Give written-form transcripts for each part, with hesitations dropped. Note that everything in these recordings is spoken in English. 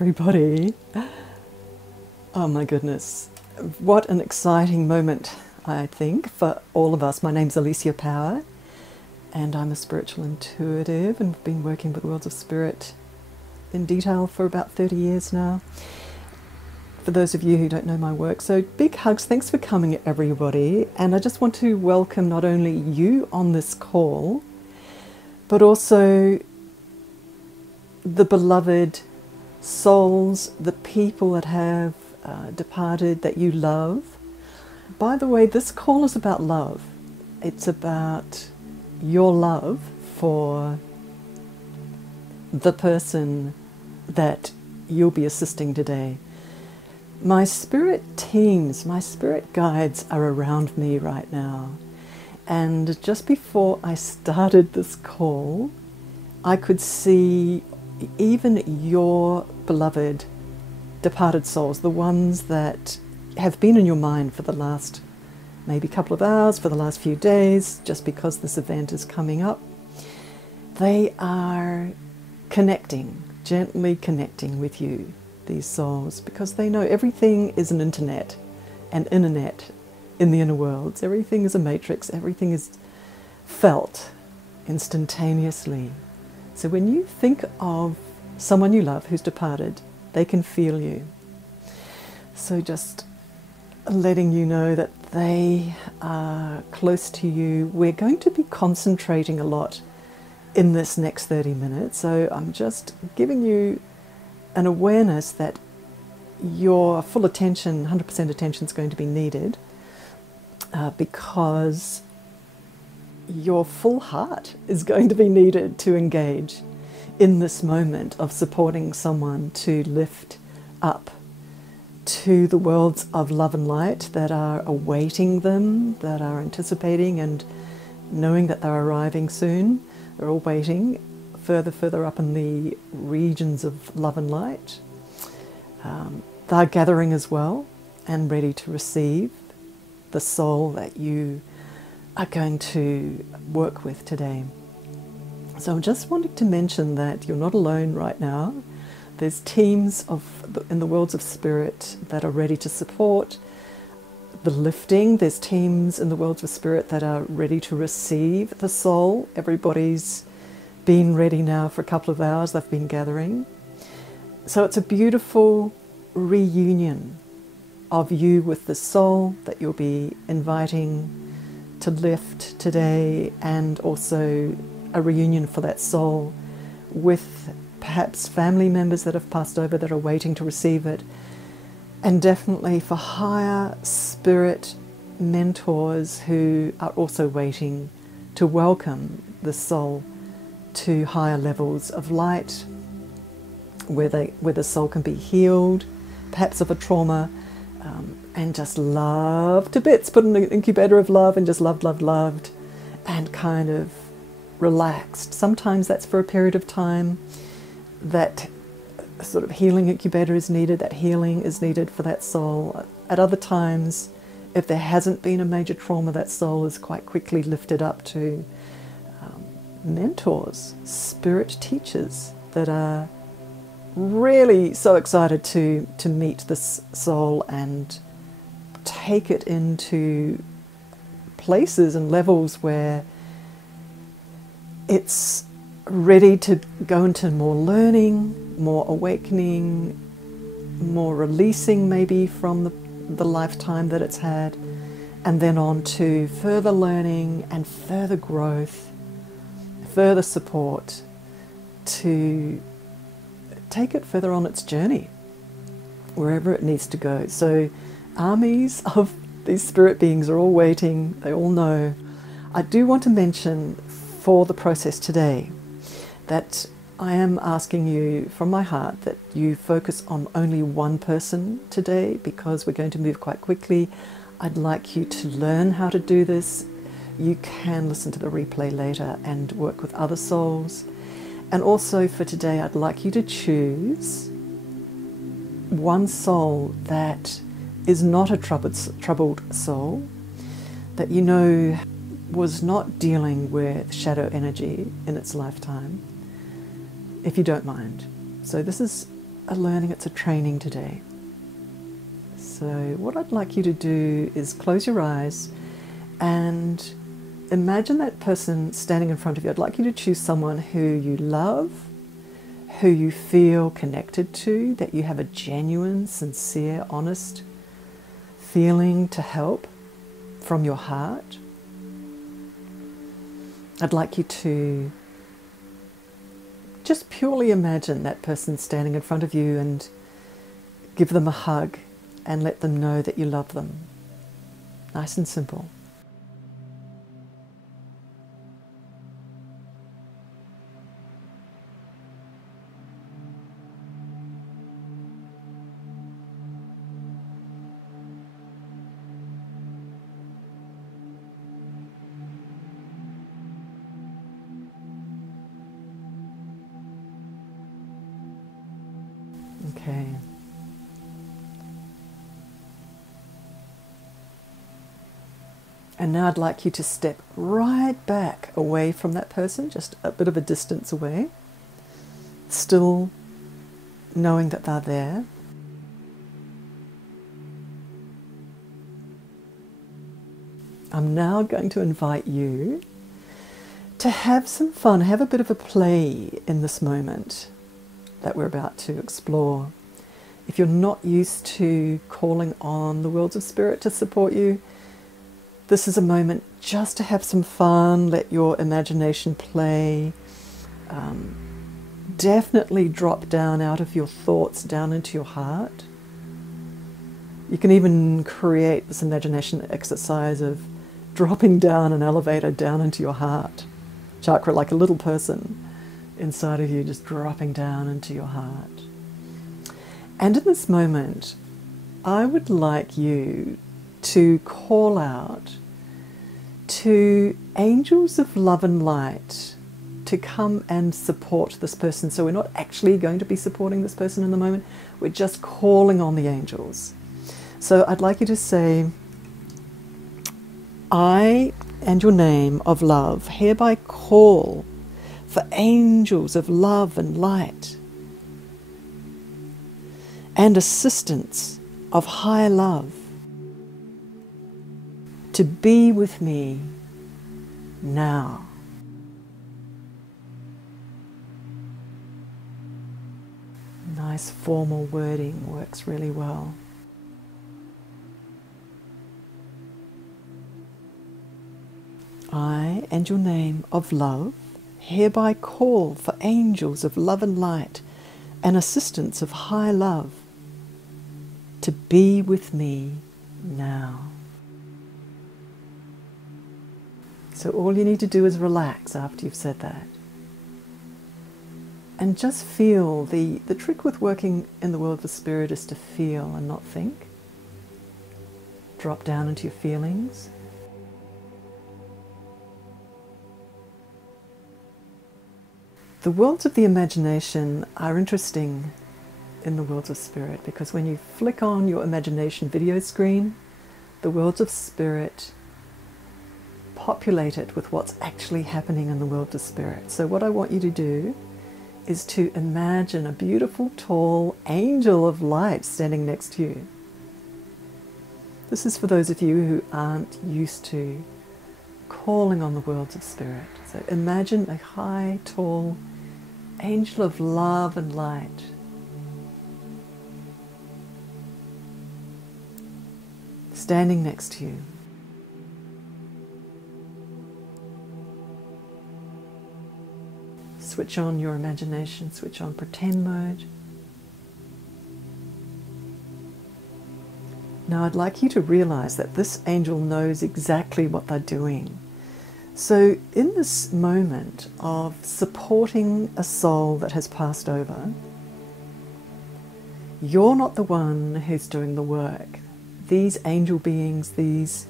everybody. Oh my goodness. What an exciting moment, I think, for all of us. My name's Alicia Power, and I'm a spiritual intuitive and have been working with worlds of spirit in detail for about 30 years now. For those of you who don't know my work, so big hugs. Thanks for coming, everybody. And I just want to welcome not only you on this call, but also the beloved souls, the people that have departed that you love. By the way, this call is about love. It's about your love for the person that you'll be assisting today. My spirit teams, my spirit guides are around me right now. And just before I started this call, I could see even your beloved departed souls, the ones that have been in your mind for the last maybe couple of hours, for the last few days, just because this event is coming up. They are connecting, gently connecting with you, these souls, because they know everything is an internet in the inner worlds. Everything is a matrix, everything is felt instantaneously. So when you think of someone you love who's departed, they can feel you. So just letting you know that they are close to you. We're going to be concentrating a lot in this next 30 minutes. So I'm just giving you an awareness that your full attention, 100% attention is going to be needed because your full heart is going to be needed to engage in this moment of supporting someone to lift up to the worlds of love and light that are awaiting them, that are anticipating and knowing that they're arriving soon. They're all waiting further up in the regions of love and light. They're gathering as well and ready to receive the soul that you are going to work with today. So I just wanted to mention that you're not alone right now. There's teams in the worlds of spirit that are ready to support the lifting. There's teams in the worlds of spirit that are ready to receive the soul. Everybody's been ready now for a couple of hours. They've been gathering. So it's a beautiful reunion of you with the soul that you'll be inviting to lift today, and also a reunion for that soul with perhaps family members that have passed over that are waiting to receive it, and definitely for higher spirit mentors who are also waiting to welcome the soul to higher levels of light where the soul can be healed, perhaps of a trauma, and just loved to bits, put in an incubator of love and just loved, and kind of relaxed. Sometimes that's for a period of time. That sort of healing incubator is needed, that healing is needed for that soul. At other times, if there hasn't been a major trauma, that soul is quite quickly lifted up to mentors, spirit teachers that are really so excited to meet this soul and take it into places and levels where it's ready to go into more learning, more awakening, more releasing maybe from the lifetime that it's had, and then on to further learning and further growth, further support to take it further on its journey, wherever it needs to go. So armies of these spirit beings are all waiting. They all know. I do want to mention for the process today that I am asking you from my heart that you focus on only one person today, because we're going to move quite quickly. I'd like you to learn how to do this. You can listen to the replay later and work with other souls. And also for today, I'd like you to choose one soul that is not a troubled soul, that you know was not dealing with shadow energy in its lifetime, if you don't mind. So this is a learning, it's a training today. So what I'd like you to do is close your eyes and imagine that person standing in front of you. I'd like you to choose someone who you love, who you feel connected to, that you have a genuine, sincere, honest feeling to help from your heart. I'd like you to just purely imagine that person standing in front of you and give them a hug and let them know that you love them. Nice and simple. Okay. And now I'd like you to step right back away from that person, just a bit of a distance away, still knowing that they're there. I'm now going to invite you to have some fun, have a bit of a play in this moment that we're about to explore. If you're not used to calling on the worlds of spirit to support you, this is a moment just to have some fun, let your imagination play. Definitely drop down out of your thoughts, down into your heart. You can even create this imagination exercise of dropping down an elevator down into your heart chakra, like a little person inside of you, just dropping down into your heart. And in this moment, I would like you to call out to angels of love and light to come and support this person. So we're not actually going to be supporting this person in the moment, we're just calling on the angels. So I'd like you to say, I and your name of love hereby call for angels of love and light and assistance of high love to be with me now. Nice formal wording works really well. I and your name of love hereby call for angels of love and light and assistance of high love to be with me now. So all you need to do is relax after you've said that. And just feel. The trick with working in the world of spirit is to feel and not think. Drop down into your feelings. The worlds of the imagination are interesting in the worlds of spirit because when you flick on your imagination video screen, the worlds of spirit populate it with what's actually happening in the world of spirit. So what I want you to do is to imagine a beautiful, tall angel of light standing next to you. This is for those of you who aren't used to calling on the worlds of spirit. So imagine a high, tall angel of love and light. Standing next to you. Switch on your imagination, switch on pretend mode. Now I'd like you to realize that this angel knows exactly what they're doing. So in this moment of supporting a soul that has passed over, you're not the one who's doing the work. These angel beings, these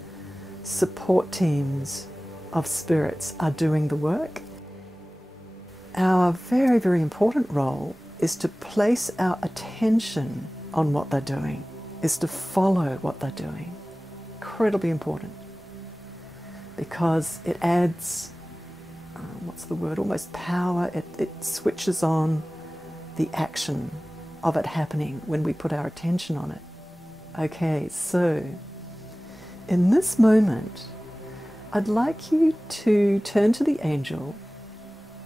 support teams of spirits are doing the work. Our very, very important role is to place our attention on what they're doing, is to follow what they're doing. Incredibly important. Because it adds, what's the word, almost power. It switches on the action of it happening when we put our attention on it. Okay, so in this moment, I'd like you to turn to the angel,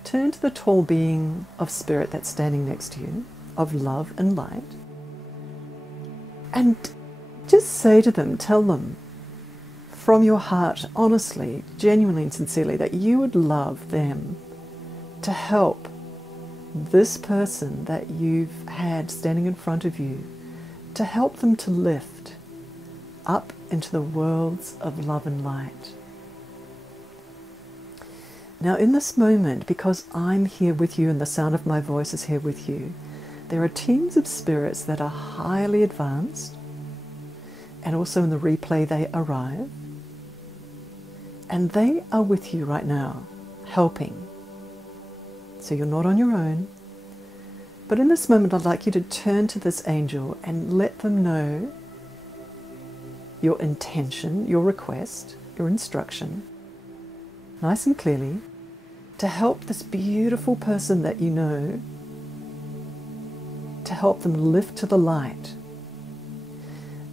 turn to the tall being of spirit that's standing next to you, of love and light, and just say to them, tell them from your heart, honestly, genuinely and sincerely, that you would love them to help this person that you've had standing in front of you, to help them to lift up into the worlds of love and light. Now in this moment, because I'm here with you and the sound of my voice is here with you, there are teams of spirits that are highly advanced, and also in the replay they arrive, and they are with you right now, helping. So you're not on your own. But in this moment, I'd like you to turn to this angel and let them know your intention, your request, your instruction, nice and clearly, to help this beautiful person that you know, to help them lift to the light.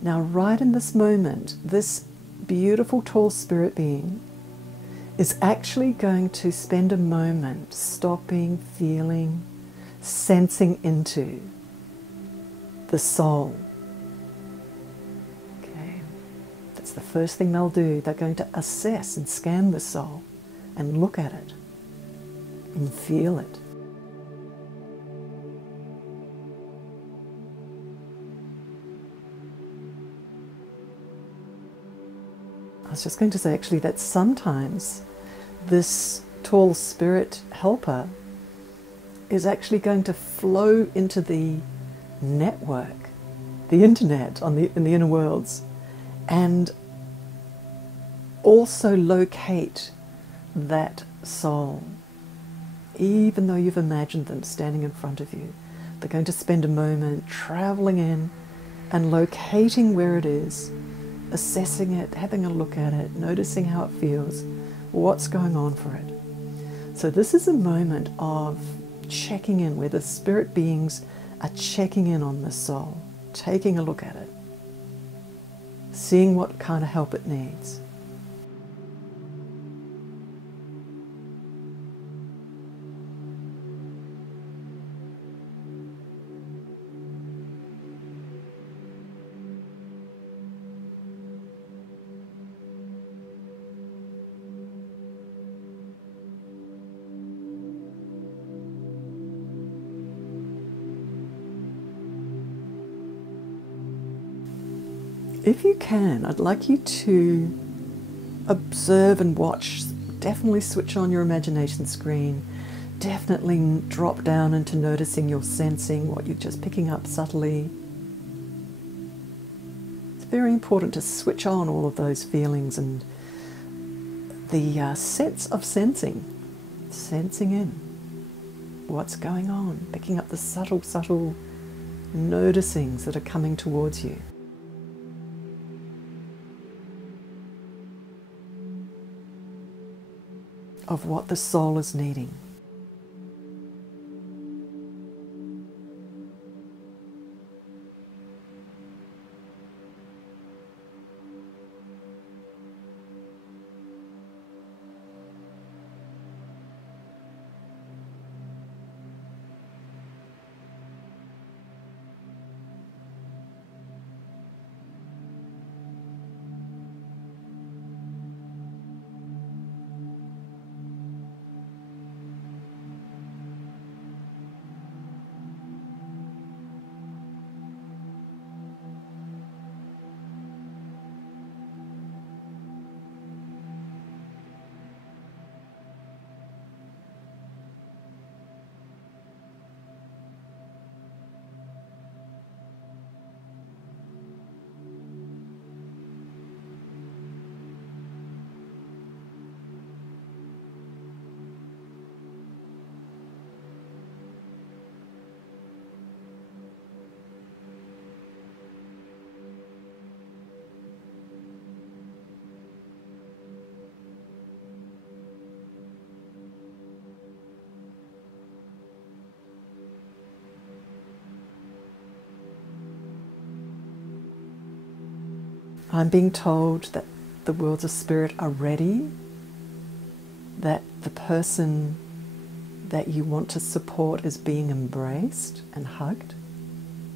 Now, right in this moment, this beautiful tall spirit being is actually going to spend a moment stopping, feeling, sensing into the soul. Okay, that's the first thing they'll do. They're going to assess and scan the soul and look at it and feel it. I was just going to say actually that sometimes this tall spirit helper is actually going to flow into the network, the internet in the inner worlds, and also locate that soul. Even though you've imagined them standing in front of you, they're going to spend a moment traveling in and locating where it is, assessing it, having a look at it, noticing how it feels, what's going on for it. So this is a moment of checking in, where the spirit beings are checking in on the soul, taking a look at it, seeing what kind of help it needs. If you can, I'd like you to observe and watch. Definitely switch on your imagination screen. Definitely drop down into noticing your sensing, what you're just picking up subtly. It's very important to switch on all of those feelings and the sense of sensing in what's going on, picking up the subtle noticings that are coming towards you. Of what the soul is needing. I'm being told that the worlds of spirit are ready, that the person that you want to support is being embraced and hugged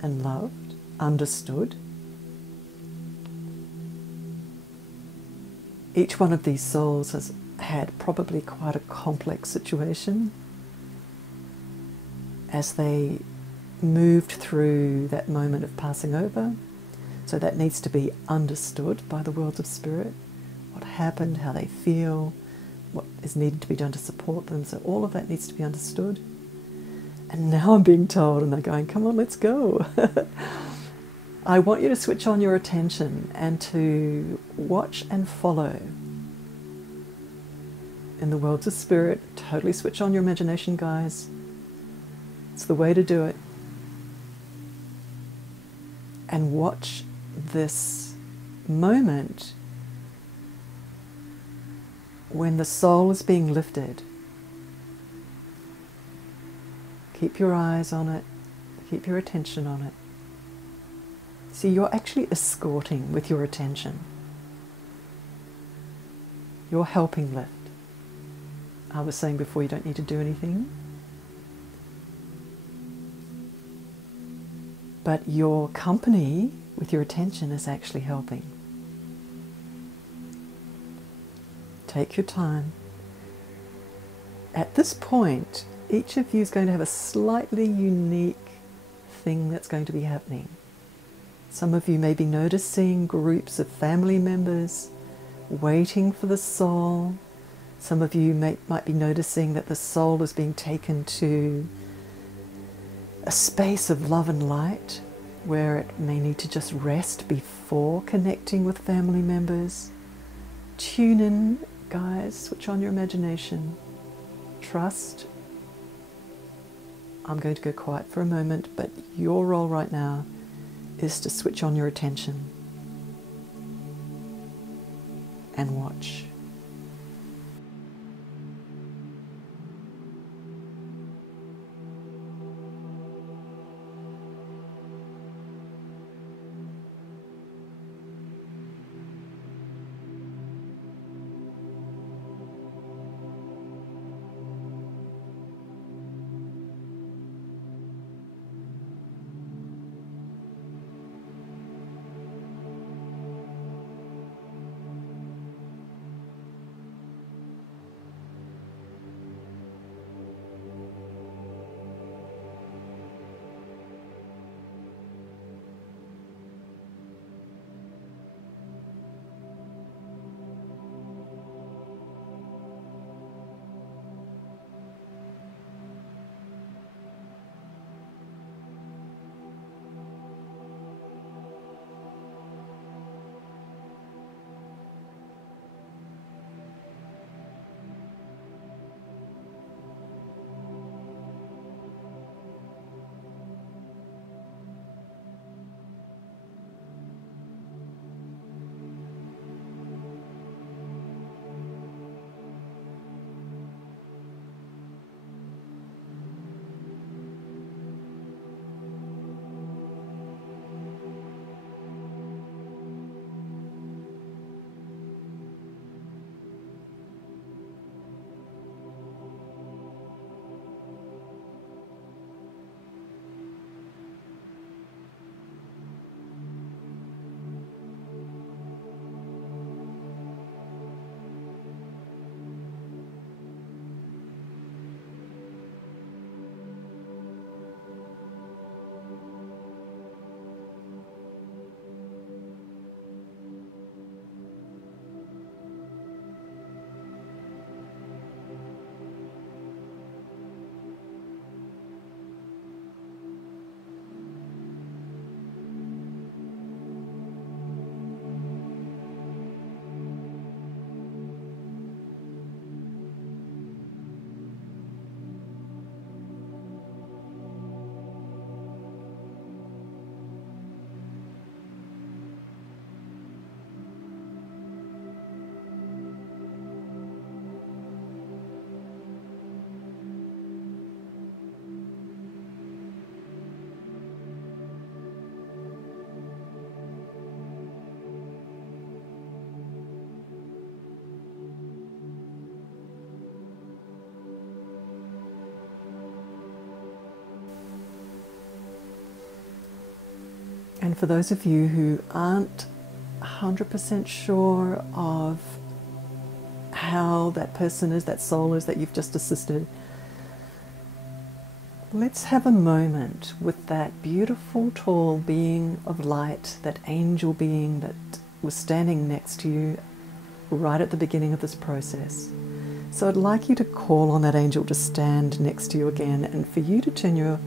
and loved, understood. Each one of these souls has had probably quite a complex situation as they moved through that moment of passing over. So that needs to be understood by the worlds of spirit. What happened, how they feel, what is needed to be done to support them. So all of that needs to be understood. And now I'm being told, and they're going, come on, let's go. I want you to switch on your attention and to watch and follow. In the worlds of spirit, totally switch on your imagination, guys. It's the way to do it. And watch this moment when the soul is being lifted. Keep your eyes on it. Keep your attention on it. See, you're actually escorting with your attention. You're helping lift. I was saying before, you don't need to do anything. But your company with your attention is actually helping. Take your time. At this point, each of you is going to have a slightly unique thing that's going to be happening. Some of you may be noticing groups of family members waiting for the soul. Some of you might be noticing that the soul is being taken to a space of love and light where it may need to just rest before connecting with family members. Tune in, guys. Switch on your imagination. Trust. I'm going to go quiet for a moment, but your role right now is to switch on your attention and watch. And for those of you who aren't 100% sure of how that person is, that soul is that you've just assisted, let's have a moment with that beautiful, tall being of light, that angel being that was standing next to you right at the beginning of this process. So I'd like you to call on that angel to stand next to you again, and for you to turn your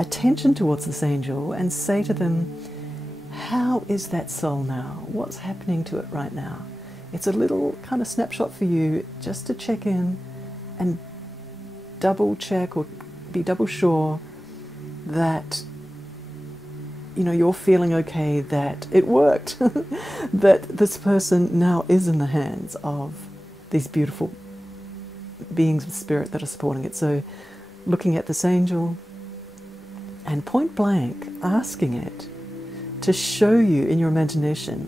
attention towards this angel and say to them, how is that soul now? What's happening to it right now? It's a little kind of snapshot for you just to check in and double check or be double sure that you're feeling okay, that it worked, that this person now is in the hands of these beautiful beings of spirit that are supporting it. So looking at this angel and point blank asking it to show you in your imagination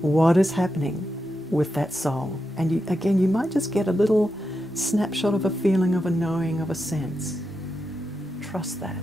what is happening with that soul. And you might just get a little snapshot of a feeling, of a knowing, of a sense. Trust that.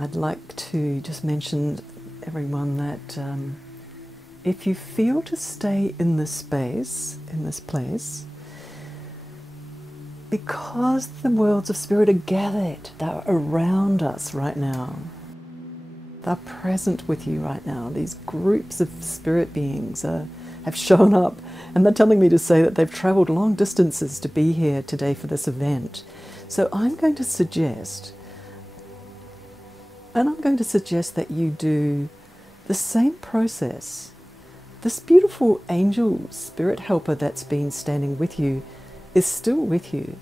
I'd like to just mention, everyone, that if you feel to stay in this space, in this place, because the worlds of spirit are gathered, they're around us right now. They're present with you right now. These groups of spirit beings have shown up, and they're telling me to say that they've traveled long distances to be here today for this event. So I'm going to suggest, that you do the same process. This beautiful angel spirit helper that's been standing with you is still with you.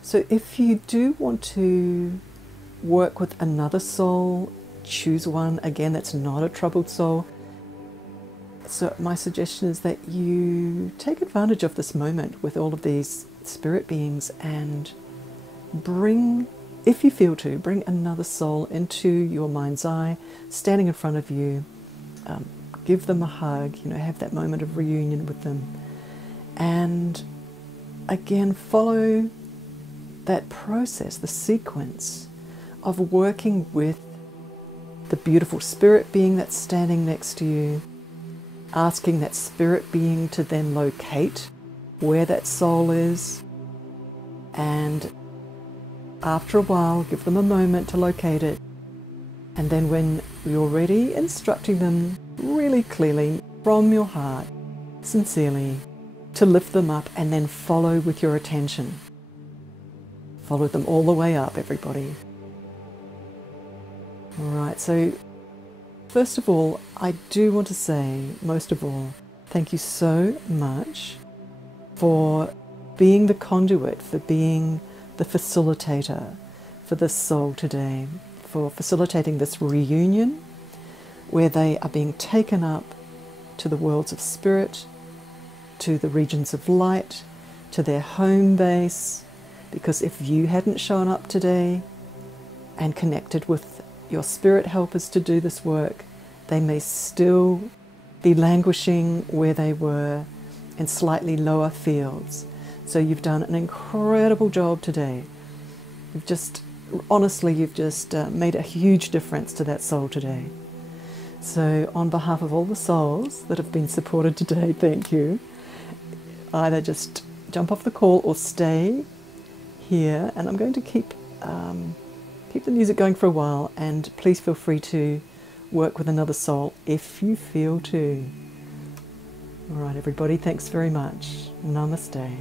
So if you do want to work with another soul, choose one, again, that's not a troubled soul. So my suggestion is that you take advantage of this moment with all of these spirit beings and bring, if you feel to, bring another soul into your mind's eye, standing in front of you. Give them a hug, have that moment of reunion with them. And again, follow that process, the sequence of working with the beautiful spirit being that's standing next to you, asking that spirit being to then locate where that soul is, and after a while give them a moment to locate it, and then when you're ready, instructing them really clearly from your heart, sincerely, to lift them up and then follow with your attention. Follow them all the way up, everybody. All right, so first of all, I do want to say, most of all, thank you so much for being the conduit, for being the facilitator for this soul today, for facilitating this reunion where they are being taken up to the worlds of spirit, to the regions of light, to their home base. Because if you hadn't shown up today and connected with your spirit helpers to do this work, they may still be languishing where they were in slightly lower fields. So you've done an incredible job today. You've just made a huge difference to that soul today. So on behalf of all the souls that have been supported today, thank you. Either just jump off the call or stay here, and I'm going to keep the music going for a while, and please feel free to work with another soul if you feel to. All right, everybody, thanks very much. Namaste.